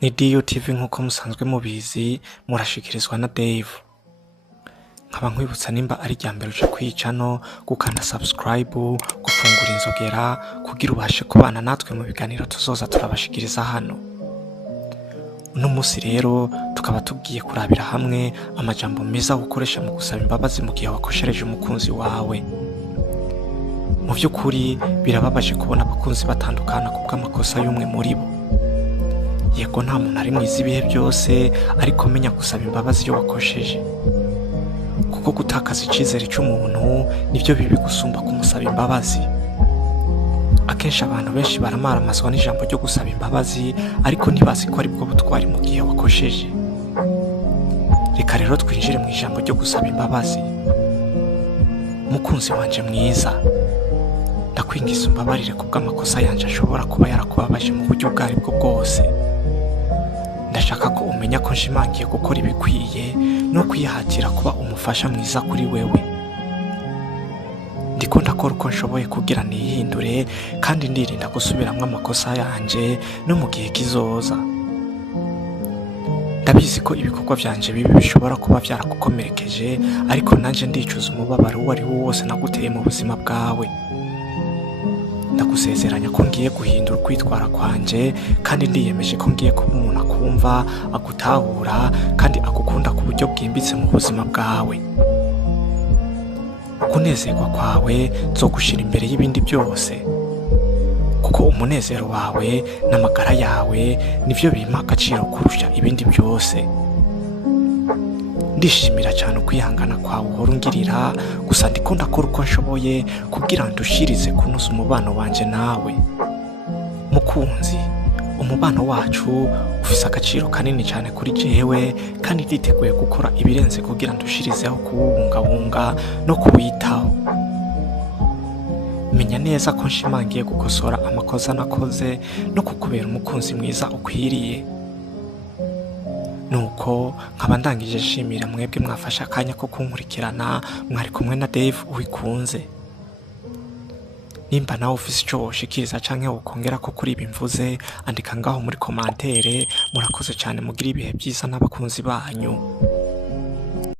Ni Dio TV nk'uko musanzwe mubizi murashikirizwa na Dave. Nkaba nkwibutsa nimba ari ryambere uje kwicano gukanda subscribe, gufungura inzogera kugira ubashe kubana natwe mu biganiro tuzoza turabashikiriza hano. Uno musi rero tukaba tugiye kurabira hamwe amajambo meza gukoresha mu gusaba imbabazi mu gihe wakoshereje umukunzi wawe. Mu by'ukuri birababaje kubona abakunzi batandukana kubw'amakosa y'umwe muri bo. Yego nta muntu ari mwiza ibihe byose, ariko menya gusaba imbabazi iyo wakosheje, kuko gutakaza icizere cy'umuntu nivyo bibi gusumba kumusaba imbabazi. Akenshi abantu benshi baramaramazwa n'ijambo ryo gusaba imbabazi, ariko ntibazi ko ari bwo butwari mu gihe wakosheje. Reka rero twinjire mu ijambo ryo gusaba imbabazi. Mukunzi wanje mwiza, ndakwingiza umbabarire kubw'amakosa yanje ashobora kuba yarakubabaje mu buryo bwari bwo bwose. Ndashaka ko umenya ko nshimangiye gukora ibikwiye no kwihatira kuba umufasha mwiza kuri wewe. Ndiko ndakora uko nshoboye kugira nihindure, kandi ndirinda gusubiramwo amakosa yanje no mu gihe kizoza. Ndabizi ko ibikorwa vyanje bibi bishobora kuba vyaragukomerekeje, ariko nanje ndicuza umubabaro uwo ari wo wose naguteye mu buzima bwawe. Ndagusezeranya ko ngiye guhindura ukwitwara kwanje, kandi ndiyemeje ko ngiye kuba umuntu akumva, agutahura, kandi agukunda ku buryo bwimbitse mu buzima bwawe. Kunezerwa kwawe nzogushira imbere y'ibindi byose, kuko umunezero wawe n'amagara yawe nivyo bimpa agaciro kurusha ibindi byose. Ndishimira cyane ukwihangana kwawe uhora ungirira, gusa ndiko ndakora uko nshoboye kugira ndushirize kunoza umubano wanje nawe. Mukunzi, umubano wacu ufise agaciro kanini cyane kuri jewe, kandi nditeguye gukora ibirenze kugira ndushirizeho kuwubungabunga no kuwitaho. Menya neza ko nshimangiye gukosora amakosa nakoze no kukubera umukunzi mwiza ukwiriye. Nuko nkaba ndangije nshimira mwebwe mwafashe akanya ko kunkurikirana, mwari kumwe na Dave uwikunze. Nimba nawe ufise ico woshikiriza canke wokongera ko kuri ibi mvuze, andika ngaho muri komantere. Murakoze cyane, mugira ibihe byiza n'abakunzi banyu.